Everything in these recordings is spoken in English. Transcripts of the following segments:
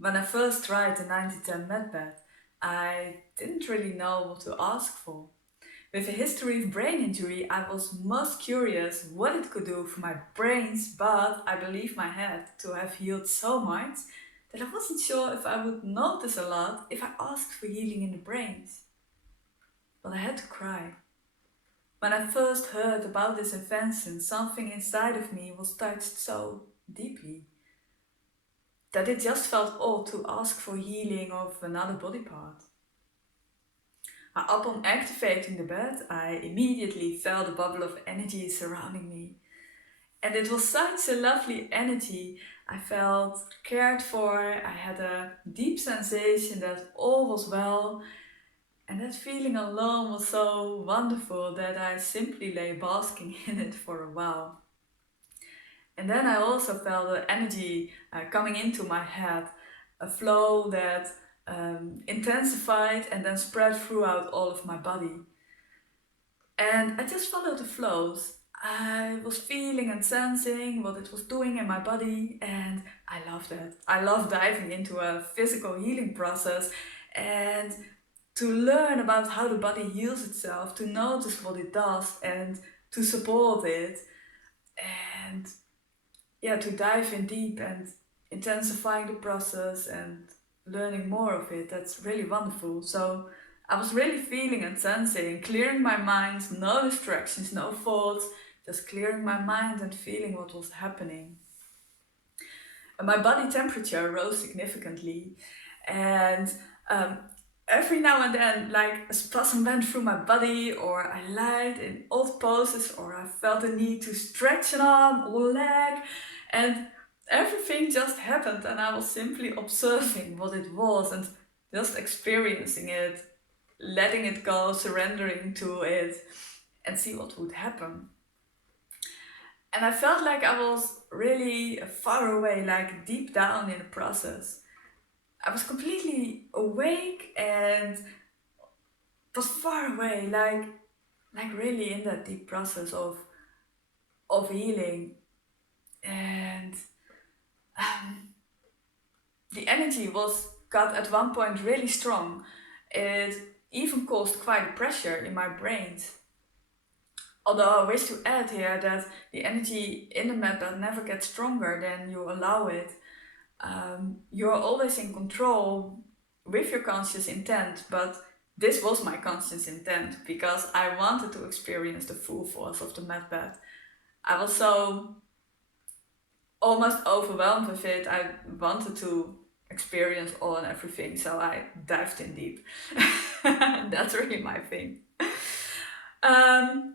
When I first tried the 90-10 medbed, I didn't really know what to ask for. With a history of brain injury, I was most curious what it could do for my brains, but I believed my head to have healed so much that I wasn't sure if I would notice a lot if I asked for healing in the brains. But I had to cry. When I first heard about this invention, something inside of me was touched so deeply that it just felt odd to ask for healing of another body part. Upon activating the bed, I immediately felt a bubble of energy surrounding me. And it was such a lovely energy. I felt cared for, I had a deep sensation that all was well. And that feeling alone was so wonderful that I simply lay basking in it for a while. And then I also felt the energy coming into my head, a flow that intensified and then spread throughout all of my body. And I just followed the flows. I was feeling and sensing what it was doing in my body, and I loved it. I love diving into a physical healing process and to learn about how the body heals itself, to notice what it does, and to support it. And yeah, to dive in deep and intensifying the process and learning more of it. That's really wonderful. So I was really feeling and sensing, clearing my mind, no distractions, no thoughts, just clearing my mind and feeling what was happening. And my body temperature rose significantly, and um, every now and then, like a spasm went through my body, or I lied in odd poses, or I felt the need to stretch an arm or leg, and everything just happened, and I was simply observing what it was and just experiencing it, letting it go, surrendering to it, and see what would happen. And I felt like I was really far away, like deep down in the process. I was completely awake and was far away, like really in that deep process of healing. And um, the energy was got at one point really strong. It even caused quite a pressure in my brains. Although I wish to add here that the energy in the method never gets stronger than you allow it. You're always in control with your conscious intent, but this was my conscious intent because I wanted to experience the full force of the method. I was so almost overwhelmed with it. I wanted to experience all and everything, so I dived in deep. That's really my thing. Um,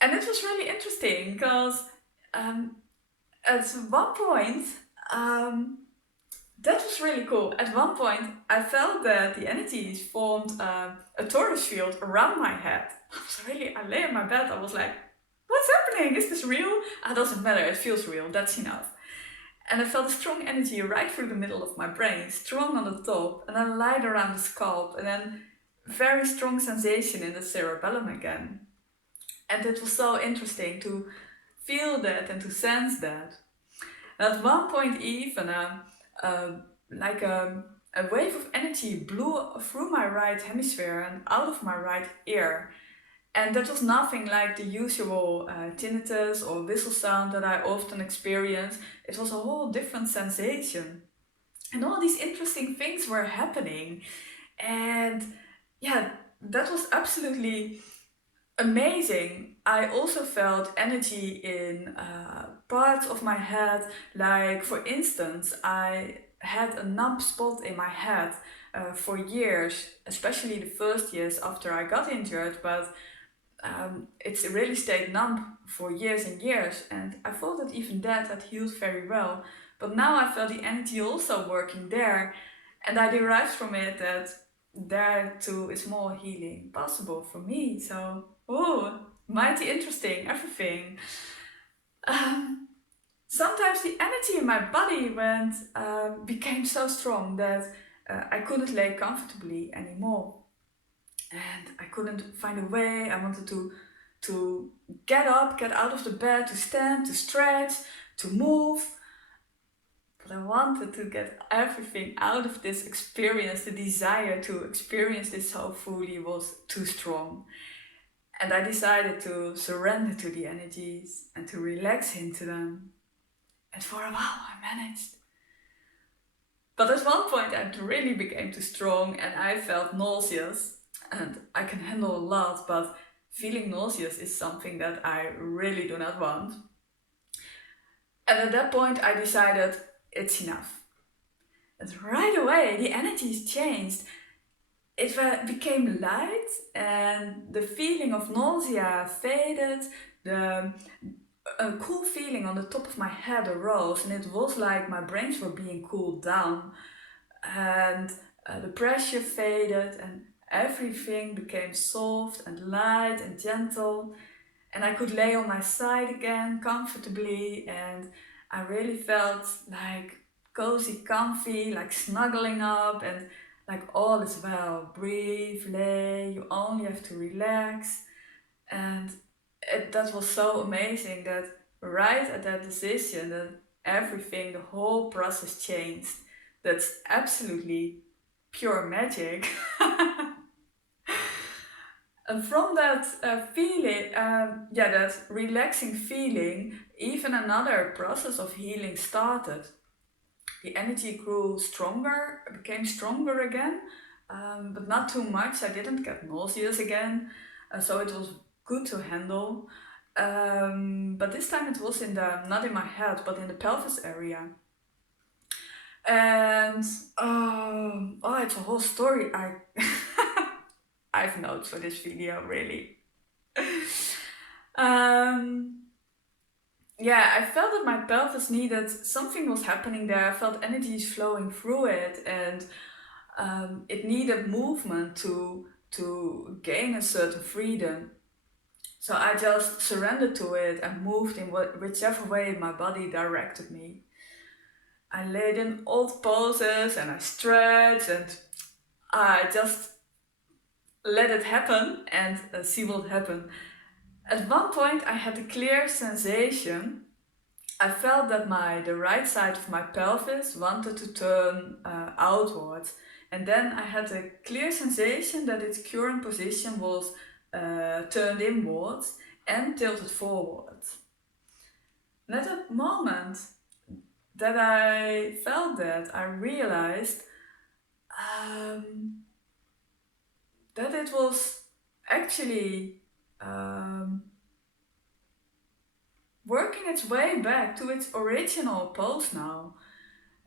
and it was really interesting because um, at one point, um, that was really cool. At one point, I felt that the energies formed a torus field around my head. I lay in my bed, I was like, what's happening? Is this real? It doesn't matter, it feels real, that's enough. And I felt a strong energy right through the middle of my brain, strong on the top, and then light around the scalp, and then very strong sensation in the cerebellum again. And it was so interesting to feel that and to sense that. And at one point, even uh, like a wave of energy blew through my right hemisphere and out of my right ear. And that was nothing like the usual tinnitus or whistle sound that I often experience. It was a whole different sensation. And all these interesting things were happening. And yeah, that was absolutely amazing. I also felt energy in parts of my head, like for instance, I had a numb spot in my head for years, especially the first years after I got injured, but it's really stayed numb for years and years, and I thought that even that had healed very well. But now I felt the energy also working there, and I derived from it that there too is more healing possible for me. So, oh, mighty interesting, everything. Um, Sometimes the energy in my body went became so strong that I couldn't lay comfortably anymore, and I couldn't find a way. I wanted to get up, get out of the bed, to stand, to stretch, to move. but I wanted to get everything out of this experience. The desire to experience this so fully was too strong. And I decided to surrender to the energies and to relax into them. And for a while I managed. But at one point it really became too strong and I felt nauseous. And I can handle a lot, but feeling nauseous is something that I really do not want. And at that point I decided it's enough. And right away the energies changed. It became light and the feeling of nausea faded. A cool feeling on the top of my head arose, and it was like my brains were being cooled down. And the pressure faded and everything became soft and light and gentle. And I could lay on my side again comfortably, and I really felt like cozy, comfy, like snuggling up, and like all is well. Breathe, lay, you only have to relax. And that was so amazing that right at that decision, that everything, the whole process changed. That's absolutely pure magic. And from that feeling, that relaxing feeling, even another process of healing started. The energy grew stronger, became stronger again, but not too much. I didn't get nauseous again, so it was good to handle. But this time it was not in my head, but in the pelvis area. And it's a whole story. I have notes for this video, really. I felt that my pelvis needed, something was happening there. I felt energies flowing through it, and it needed movement to gain a certain freedom. So I just surrendered to it and moved in whichever way my body directed me. I laid in old poses and I stretched and I just let it happen and see what happened. At one point I had a clear sensation. I felt that the right side of my pelvis wanted to turn outwards. And then I had a clear sensation that its current position was turned inwards and tilted forwards. And at that moment that I felt that, I realized that it was actually working its way back to its original pose now.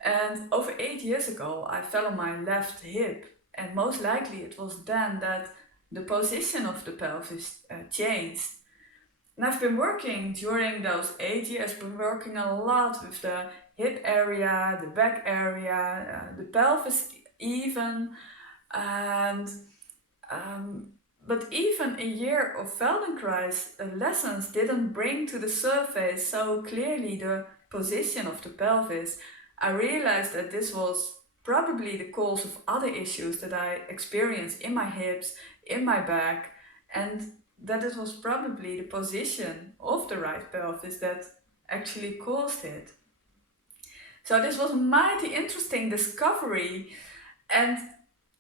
And over 8 years ago, I fell on my left hip, and most likely it was then that the position of the pelvis changed. And I've been working during those 8 years, been working a lot with the hip area, the back area, the pelvis even. And but even a year of Feldenkrais lessons didn't bring to the surface so clearly the position of the pelvis. I realized that this was probably the cause of other issues that I experienced in my hips, in my back, and that it was probably the position of the right pelvis that actually caused it. So this was a mighty interesting discovery, and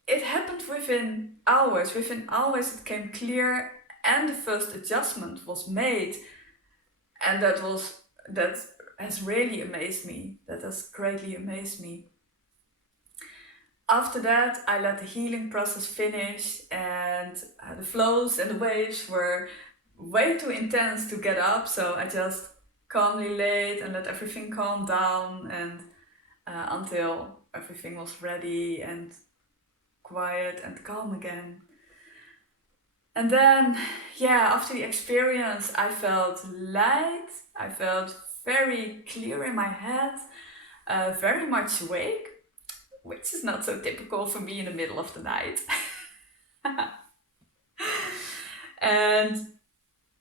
it happened within hours. Within hours it came clear and the first adjustment was made. And that has really amazed me. That has greatly amazed me. After that, I let the healing process finish, and the flows and the waves were way too intense to get up. So I just calmly laid and let everything calm down, and until everything was ready and quiet and calm again. And then, after the experience, I felt light. I felt very clear in my head, very much awake, which is not so typical for me in the middle of the night. And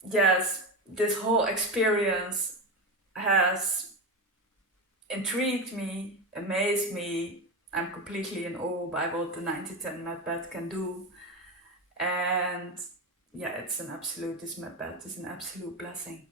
yes, this whole experience has intrigued me, amazed me. I'm completely in awe by what the 9010 MedBed can do. And this MedBed is an absolute blessing.